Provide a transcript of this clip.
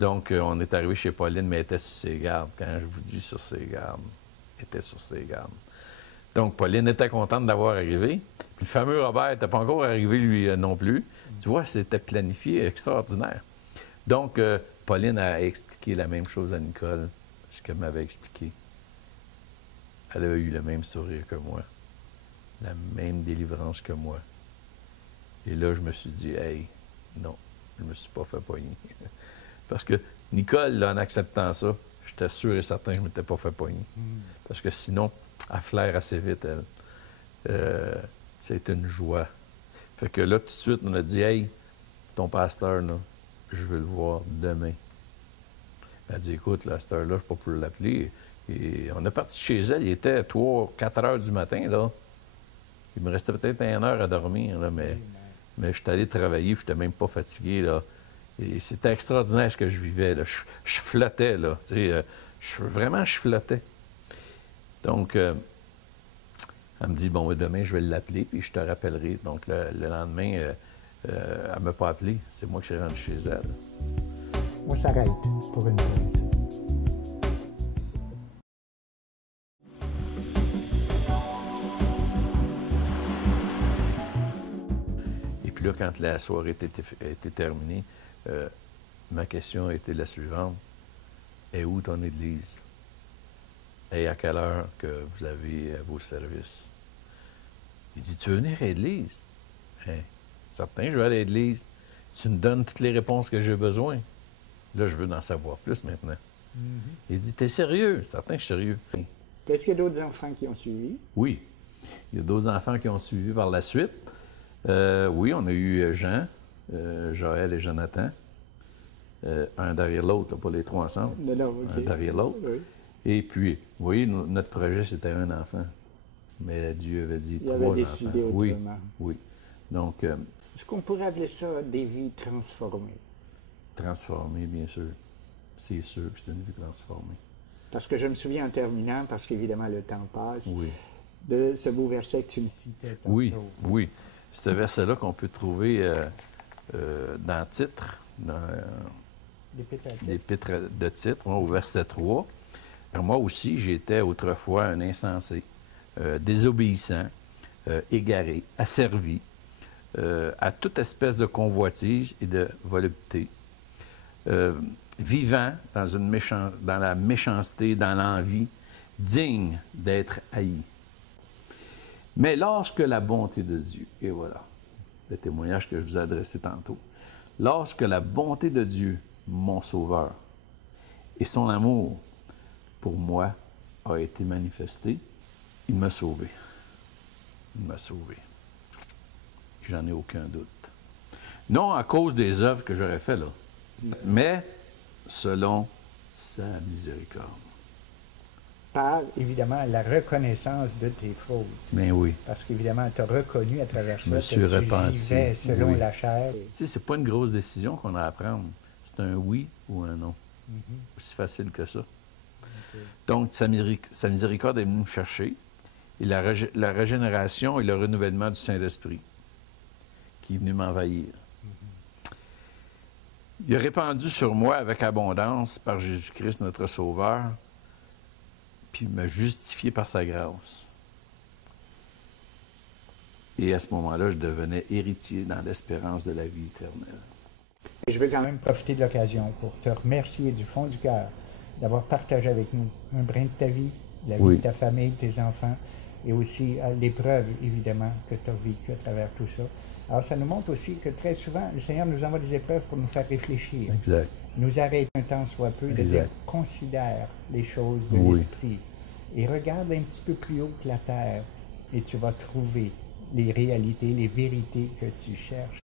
Donc, on est arrivé chez Pauline, mais elle était sur ses gardes. Quand je vous dis sur ses gardes, elle était sur ses gardes. Donc, Pauline était contente d'avoir arrivé. Puis le fameux Robert n'était pas encore arrivé, lui, non plus. Tu vois, c'était planifié, extraordinaire. Donc, Pauline a expliqué la même chose à Nicole, ce qu'elle m'avait expliqué. Elle a eu le même sourire que moi, la même délivrance que moi. Et là, je me suis dit, hey, non, je me suis pas fait pogner. Parce que Nicole, là, en acceptant ça, j'étais sûr et certain que je ne m'étais pas fait pogner. Parce que sinon, elle flaire assez vite, elle. C'était une joie. Fait que là, tout de suite, on a dit, hey, ton pasteur, là, je veux le voir demain. Elle a dit, écoute, là, à cette heure-là, je ne peux pas pour l'appeler. Et on est parti chez elle, il était 3-4 heures du matin, là. Il me restait peut-être 1 heure à dormir, là, mais je suis allé travailler, je n'étais même pas fatigué, là. Et c'était extraordinaire ce que je vivais, là. Je flottais, là. Tu sais, vraiment, je flottais. Donc, elle me dit, bon, demain, je vais l'appeler, puis je te rappellerai. Donc, le lendemain, elle ne m'a pas appelé. C'est moi qui suis rendu chez elle. On s'arrête pour une pause. Et puis là, quand la soirée était terminée, ma question était la suivante. Est où ton église? Et à quelle heure que vous avez vos services? Il dit, tu veux venir à l'église? Hein? Certain, je vais à l'église. Tu me donnes toutes les réponses que j'ai besoin. Là, je veux en savoir plus maintenant. Il dit, t'es sérieux? Certain que je suis sérieux. Est-ce qu'il y a d'autres enfants qui ont suivi? Oui. Il y a d'autres enfants qui ont suivi par la suite. Oui, on a eu Jean, Joël et Jonathan. Un derrière l'autre, pas les trois ensemble. Un derrière l'autre. Oui. Et puis, vous voyez, notre projet, c'était un enfant. Mais Dieu avait dit Il 3 avait enfants. décidé autrement. Oui. Donc, Est-ce qu'on pourrait appeler ça des vies transformées? transformé, bien sûr. C'est sûr que c'est une vie transformée. Parce que je me souviens en terminant, parce qu'évidemment le temps passe, Oui. de ce beau verset que tu me citais tantôt. Oui, oui. Ce verset-là qu'on peut trouver dans le titre, dans l'Épître de Titre, au verset 3. Alors, moi aussi, j'étais autrefois un insensé, désobéissant, égaré, asservi à toute espèce de convoitise et de volupté, vivant dans la méchanceté, dans l'envie, digne d'être haï. Mais lorsque la bonté de Dieu, et voilà, le témoignage que je vous ai adressé tantôt, lorsque la bonté de Dieu, mon Sauveur, et son amour pour moi a été manifesté, il m'a sauvé. Il m'a sauvé. J'en ai aucun doute. Non à cause des œuvres que j'aurais faites, là, mais selon sa miséricorde. Par, évidemment, la reconnaissance de tes fautes. Mais oui. Parce qu'évidemment, tu as reconnu à travers ça Je me suis repenti. tu vivais selon Oui. la chair. Tu sais, c'est pas une grosse décision qu'on a à prendre. C'est un oui ou un non. Aussi facile que ça. Donc, sa miséricorde est venue me chercher. Et la régénération et le renouvellement du Saint-Esprit qui est venu m'envahir. Il a répandu sur moi avec abondance par Jésus-Christ, notre Sauveur, puis il m'a justifié par sa grâce. Et à ce moment-là, je devenais héritier dans l'espérance de la vie éternelle. Et je veux quand même profiter de l'occasion pour te remercier du fond du cœur d'avoir partagé avec nous un brin de ta vie, la vie de ta famille, de tes enfants, et aussi l'épreuve, évidemment, que tu as vécue à travers tout ça. Alors, ça nous montre aussi que très souvent, le Seigneur nous envoie des épreuves pour nous faire réfléchir. Exact. Nous arrête un temps soit peu de dire, considère les choses de l'esprit et regarde un petit peu plus haut que la terre et tu vas trouver les réalités, les vérités que tu cherches.